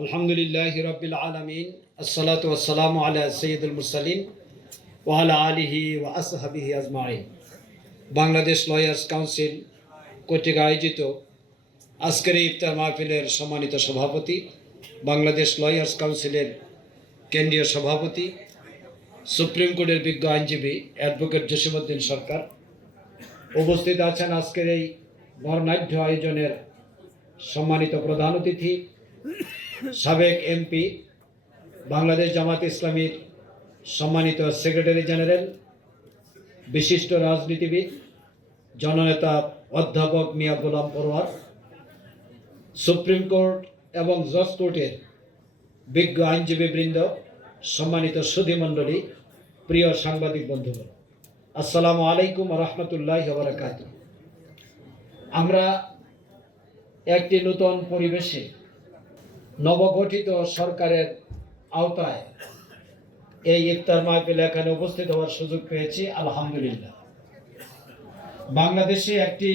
আলহামদুলিল্লাহি রাব্বিল আলামিন আসসালাতু ওয়াসসালামু আলা সাইয়্যিদুল মুরসালিন ওয়া আলা আলিহি ওয়া আসহাবিহি আজমাইন। বাংলাদেশ লয়ার্স কাউন্সিল কর্তৃক আয়োজিত আজকের এই ইফতার মাহফিলের সম্মানিত সভাপতি, বাংলাদেশ লয়ার্স কাউন্সিলের কেন্দ্রীয় সভাপতি, সুপ্রিম কোর্টের বিজ্ঞ আইনজীবী অ্যাডভোকেট জসিমউদ্দিন সরকার, উপস্থিত আছেন আজকের এই বর্ণাঢ্য আয়োজনের সম্মানিত প্রধান অতিথি, সাবেক এমপি, বাংলাদেশ জামাত ইসলামীর সম্মানিত সেক্রেটারি জেনারেল, বিশিষ্ট রাজনীতিবিদ, জননেতা অধ্যাপক মিয়া গোলাম পরোয়ার, সুপ্রিম কোর্ট এবং জজ কোর্টের বিজ্ঞ আইনজীবীবৃন্দ, সম্মানিত সুধীমণ্ডলী, প্রিয় সাংবাদিক বন্ধুগণ, আসসালামু আলাইকুম ওয়া রাহমাতুল্লাহি ওয়া বারাকাতুহু। আমরা একটি নতুন পরিবেশে নবগঠিত সরকারের আওতায় এই ইফতার মাহফিল এখানে উপস্থিত হওয়ার সুযোগ পেয়েছি, আলহামদুলিল্লাহ। বাংলাদেশে একটি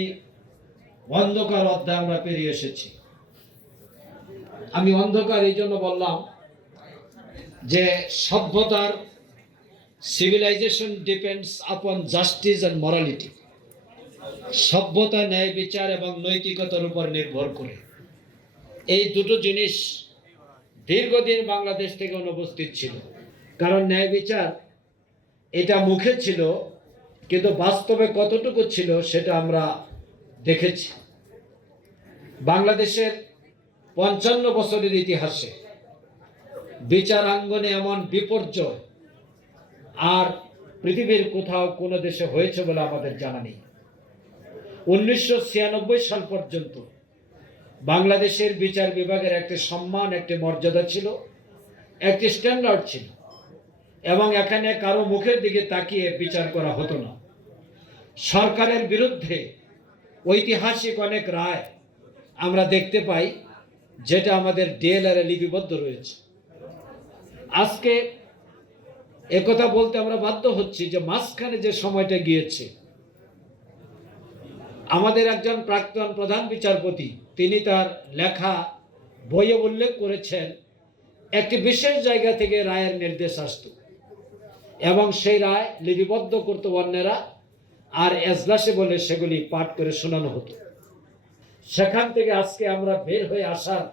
অন্ধকার অধ্যায় আমরা পেরিয়ে এসেছি। আমি অন্ধকার এই জন্য বললাম যে সভ্যতার civilisation depends upon justice and morality. সভ্যতা ন্যায় বিচার এবং নৈতিকতার উপর নির্ভর করে। এই দুটো জিনিস দীর্ঘদিন বাংলাদেশ থেকে অনুপস্থিত ছিল, কারণ ন্যায় বিচার এটা মুখে ছিল, কিন্তু বাস্তবে কতটুকু ছিল সেটা আমরা দেখেছি। বাংলাদেশের ৫৫ বছরের ইতিহাসে বিচারাঙ্গনে এমন বিপর্যয় আর পৃথিবীর কোথাও কোনো দেশে হয়েছে বলে আমাদের জানা নেই। ১৯৯৬ সাল পর্যন্ত বাংলাদেশের বিচার বিভাগের একটি সম্মান, একটি মর্যাদা ছিল, একটি স্ট্যান্ডার্ড ছিল, এবং এখানে কারো মুখের দিকে তাকিয়ে বিচার করা হতো না। সরকারের বিরুদ্ধে ঐতিহাসিক অনেক রায় আমরা দেখতে পাই, যেটা আমাদের ডিএলআর এ লিপিবদ্ধ রয়েছে। আজকে একথা বলতে আমরা বাধ্য হচ্ছি যে মাঝখানে যে সময়টা গিয়েছে, আমাদের একজন প্রাক্তন প্রধান বিচারপতি তিনি তার লেখা বইয়ে উল্লেখ করেছেন, একটি বিশেষ জায়গা থেকে রায়ের নির্দেশ আসত এবং সেই রায় লিপিবদ্ধ করত অন্যেরা, আর এজলাসে বলে সেগুলি পাঠ করে শোনানো হতো। সেখান থেকে আজকে আমরা বের হয়ে আসার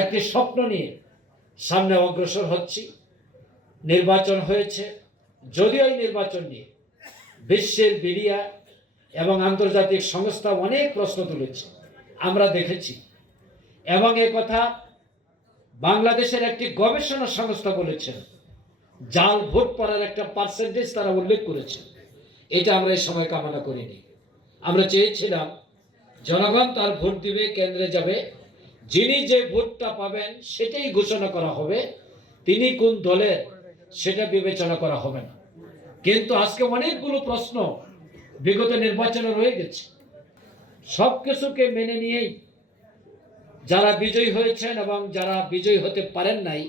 একটি স্বপ্ন নিয়ে সামনে অগ্রসর হচ্ছি। নির্বাচন হয়েছে, যদিও এই নির্বাচন নিয়ে বিশ্বের মিডিয়া এবং আন্তর্জাতিক সংস্থা অনেক প্রশ্ন তুলেছে, আমরা দেখেছি। এবং এ কথা বাংলাদেশের একটি গবেষণা সংস্থা বলেছেন, জাল ভোট পড়ার একটা পার্সেন্টেজ তারা উল্লেখ করেছে। এটা আমরা এই সময় কামনা করিনি। আমরা চেয়েছিলাম জনগণ তার ভোট দিবে, কেন্দ্রে যাবে, যিনি যে ভোটটা পাবেন সেটাই ঘোষণা করা হবে, তিনি কোন দলের সেটা বিবেচনা করা হবে না। কিন্তু আজকে অনেকগুলো প্রশ্ন বিগত নির্বাচনে রয়ে গেছে। সব কিছুকে মেনে নিয়েই যারা বিজয়ী হয়েছেন এবং যারা বিজয়ী হতে পারেন নাই,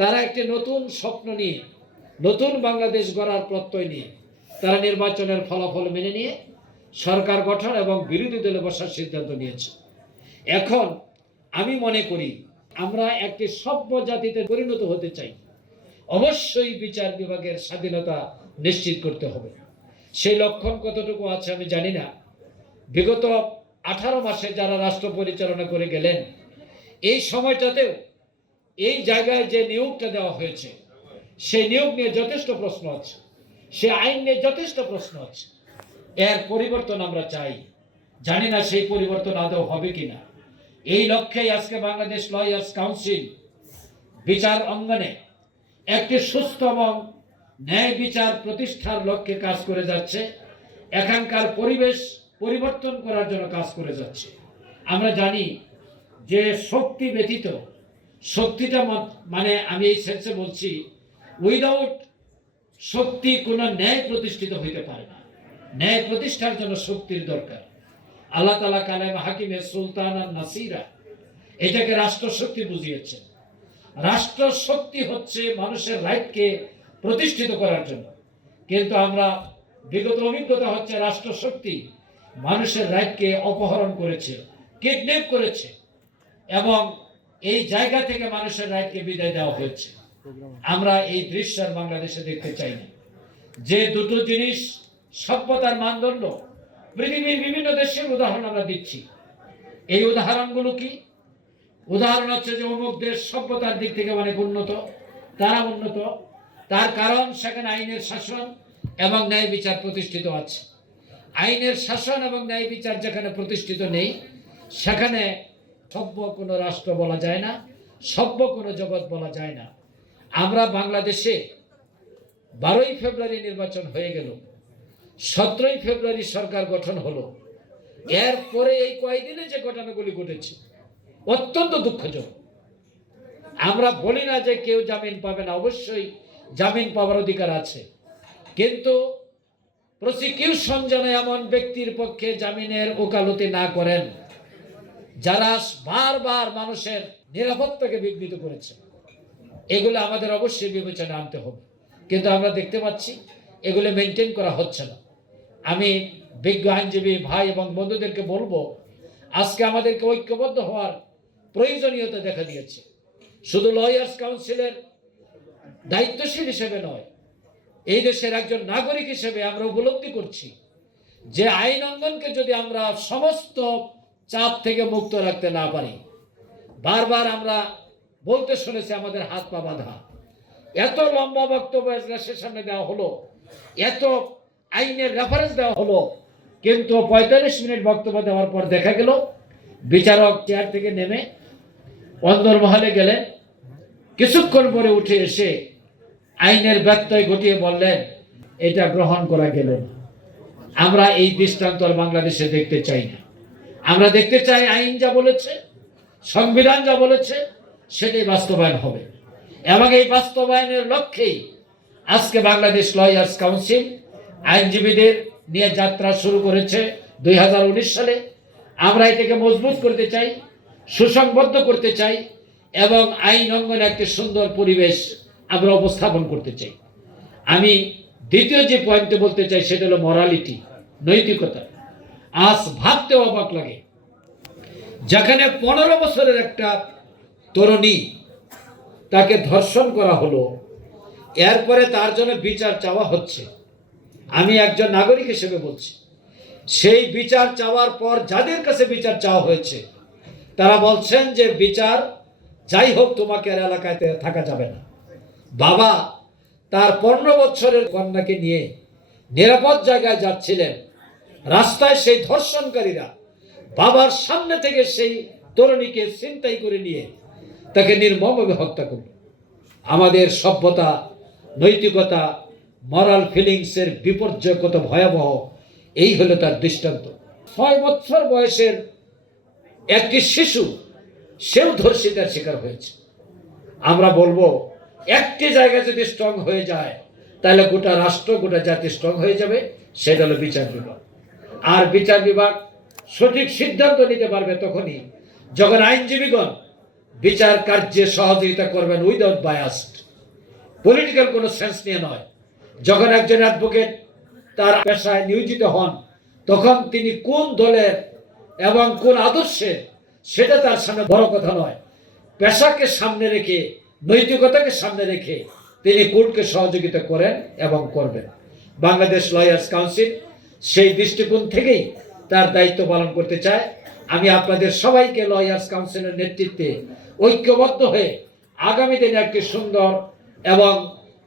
তারা একটি নতুন স্বপ্ন নিয়ে, নতুন বাংলাদেশ গড়ার প্রত্যয় নিয়ে তারা নির্বাচনের ফলাফল মেনে নিয়ে সরকার গঠন এবং বিরোধী দলে বসার সিদ্ধান্ত নিয়েছে। এখন আমি মনে করি আমরা একটি সভ্য জাতিতে পরিণত হতে চাই, অবশ্যই বিচার বিভাগের স্বাধীনতা নিশ্চিত করতে হবে। সেই লক্ষণ কতটুকু আছে আমি জানি না। বিগত 18 মাসে যারা রাষ্ট্র পরিচালনা করে গেলেন, এই সময়টাতেও এই জায়গায় যে নিয়োগটা দেওয়া হয়েছে, সেই নিয়োগ নিয়ে যথেষ্ট প্রশ্ন আছে, সে আইন নিয়ে যথেষ্ট প্রশ্ন আছে। এর পরিবর্তন আমরা চাই, জানি না সেই পরিবর্তন আদৌ হবে কিনা। এই লক্ষ্যেই আজকে বাংলাদেশ লয়ার্স কাউন্সিল বিচার অঙ্গনে একটি সুস্থ এবং ন্যায় বিচার প্রতিষ্ঠার লক্ষ্যে কাজ করে যাচ্ছে। এখানকার পরিবেশ পরিবর্তন করার জন্য কাজ করে যাচ্ছে। আমরা জানি যে শক্তি ব্যতীত, শক্তিটা মানে আমি এই সেন্সে বলছি, উইদাউট শক্তি কোনো ন্যায় প্রতিষ্ঠিত হইতে পারে না। ন্যায় প্রতিষ্ঠার জন্য শক্তির দরকার। আল্লাহ তাআলা কালামে হাকিমে সুলতান আর নাসিরা এটাকে রাষ্ট্রশক্তি বুঝিয়েছেন। রাষ্ট্রশক্তি হচ্ছে মানুষের রাইটকে প্রতিষ্ঠিত করার জন্য, কিন্তু আমরা বিগত অভিজ্ঞতা হচ্ছে রাষ্ট্রশক্তি মানুষের রাইটকে অপহরণ করেছে, কিডন্যাপ করেছে, এবং এই জায়গা থেকে মানুষের রাইটকে বিদায় দেওয়া হচ্ছে। আমরা এই দৃশ্য আর বাংলাদেশে দেখতে চাই না। যে দুটো জিনিস সভ্যতার মানদণ্ড, পৃথিবীর বিভিন্ন দেশের উদাহরণ আমরা দিচ্ছি। এই উদাহরণগুলো কি? উদাহরণ হচ্ছে যে অমুক দেশ সভ্যতার দিক থেকে অনেক উন্নত, তারা উন্নত, তার কারণ সেখানে আইনের শাসন এবং ন্যায় বিচার প্রতিষ্ঠিত আছে। আইনের শাসন এবং ন্যায় বিচার যেখানে প্রতিষ্ঠিত নেই, সেখানে সভ্য কোনো রাষ্ট্র বলা যায় না, সভ্য কোনো জগৎ বলা যায় না। আমরা বাংলাদেশে 12ই ফেব্রুয়ারি নির্বাচন হয়ে গেল, 17ই ফেব্রুয়ারি সরকার গঠন হলো। এরপরে এই কয়েকদিনে যে ঘটনাগুলি ঘটেছে অত্যন্ত দুঃখজনক। আমরা বলি না যে কেউ জামিন পাবে না, অবশ্যই জামিন পাওয়ার অধিকার আছে, কিন্তু প্রসিকিউশন যেন এমন ব্যক্তির পক্ষে জামিনের ওকালতি না করেন যারা বারবার মানুষের নিরাপত্তাকে বিঘ্নিত করেছে। এগুলো আমাদের অবশ্যই বিবেচনা আনতে হবে, কিন্তু আমরা দেখতে পাচ্ছি এগুলো মেনটেন করা হচ্ছে না। আমি বিজ্ঞ আইনজীবী ভাই এবং বন্ধুদেরকে বলবো, আজকে আমাদেরকে ঐক্যবদ্ধ হওয়ার প্রয়োজনীয়তা দেখা দিয়েছে। শুধু লয়ার্স কাউন্সিলের দায়িত্বশীল হিসেবে নয়, এই দেশের একজন নাগরিক হিসেবে আমরা উপলব্ধি করছি যে আইন অঙ্গনকে যদি আমরা সমস্ত চাপ থেকে মুক্ত রাখতে না পারি, বারবার আমরা বলতে শুনেছি আমাদের হাত পা বাঁধা। এত লম্বা বক্তব্য দেশের সামনে দেওয়া হলো, এত আইনের রেফারেন্স দেওয়া হলো, কিন্তু 45 মিনিট বক্তব্য দেওয়ার পর দেখা গেল বিচারক চেয়ার থেকে নেমে অন্দরমহলে গেলেন, কিছুক্ষণ পরে উঠে এসে আইনের ব্যত্যয় ঘটিয়ে বললেন এটা গ্রহণ করা গেল না। আমরা এই দৃষ্টান্ত বাংলাদেশে দেখতে চাই না। আমরা দেখতে চাই আইন যা বলেছে, সংবিধান যা বলেছে সেটাই বাস্তবায়ন হবে, এবং এই বাস্তবায়নের লক্ষ্যেই আজকে বাংলাদেশ লয়ার্স কাউন্সিল আইনজীবীদের নিয়ে যাত্রা শুরু করেছে 2019 সালে। আমরা এটাকে মজবুত করতে চাই, সুসংবদ্ধ করতে চাই, এবং আইন অঙ্গনে একটি সুন্দর পরিবেশ আমরা উপস্থাপন করতে চাই। আমি দ্বিতীয় যে পয়েন্টে বলতে চাই সেটা হলো মরালিটি, নৈতিকতা। আজ ভাবতে অবাক লাগে, যেখানে 15 বছরের একটা তরুণী তাকে ধর্ষণ করা হলো, এরপরে তার জন্য বিচার চাওয়া হচ্ছে। আমি একজন নাগরিক হিসেবে বলছি, সেই বিচার চাওয়ার পর যাদের কাছে বিচার চাওয়া হয়েছে তারা বলছেন যে বিচার যাই হোক, তোমাকে আর এলাকায় থাকা যাবে না। বাবা তার 15 বছরের কন্যাকে নিয়ে নিরাপদ জায়গায় যাচ্ছিলেন, রাস্তায় সেই ধর্ষণকারীরা বাবার সামনে থেকে সেই তরুণীকে ছিনতাই করে নিয়ে তাকে নির্মমভাবে হত্যা করল। আমাদের সভ্যতা, নৈতিকতা, মরাল ফিলিংসের বিপর্যয় কত ভয়াবহ, এই হলো তার দৃষ্টান্ত। 6 বছর বয়সের একটি শিশু, সেও ধর্ষিতার শিকার হয়েছে। আমরা বলবো একটি জায়গায় যদি স্ট্রং হয়ে যায় তাহলে গোটা রাষ্ট্র, গোটা জাতি স্ট্রং হয়ে যাবে। সেটা হলো বিচার বিভাগ। আর বিচার বিভাগ সঠিক সিদ্ধান্ত নিতে পারবে তখনই যখন আইনজীবীগণ বিচার কার্যে সহযোগিতা করবেন উইদাউট বায়াসড, পলিটিক্যাল কোনো সেন্স নিয়ে নয়। যখন একজন অ্যাডভোকেট তার পেশায় নিয়োজিত হন, তখন তিনি কোন দলের এবং কোন আদর্শের সেটা তার সামনে বড় কথা নয়। পেশাকে সামনে রেখে, নৈতিকতাকে সামনে রেখে তিনি কোর্টকে সহযোগিতা করেন এবং করবেন। বাংলাদেশ লয়ার্স কাউন্সিল সেই দৃষ্টিকোণ থেকেই তার দায়িত্ব পালন করতে চায়। আমি আপনাদের সবাইকে লয়ার্স কাউন্সিলের নেতৃত্বে ঐক্যবদ্ধ হয়ে আগামী দিনে একটি সুন্দর এবং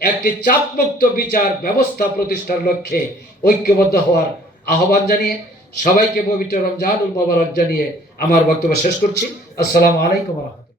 একটি চাপমুক্ত বিচার ব্যবস্থা প্রতিষ্ঠার লক্ষ্যে ঐক্যবদ্ধ হওয়ার আহ্বান জানিয়ে সবাইকে পবিত্র রমজানুল মোবারক জানিয়ে আমার বক্তব্য শেষ করছি। আসসালামু আলাইকুম ওয়া রাহমাতুল্লাহ।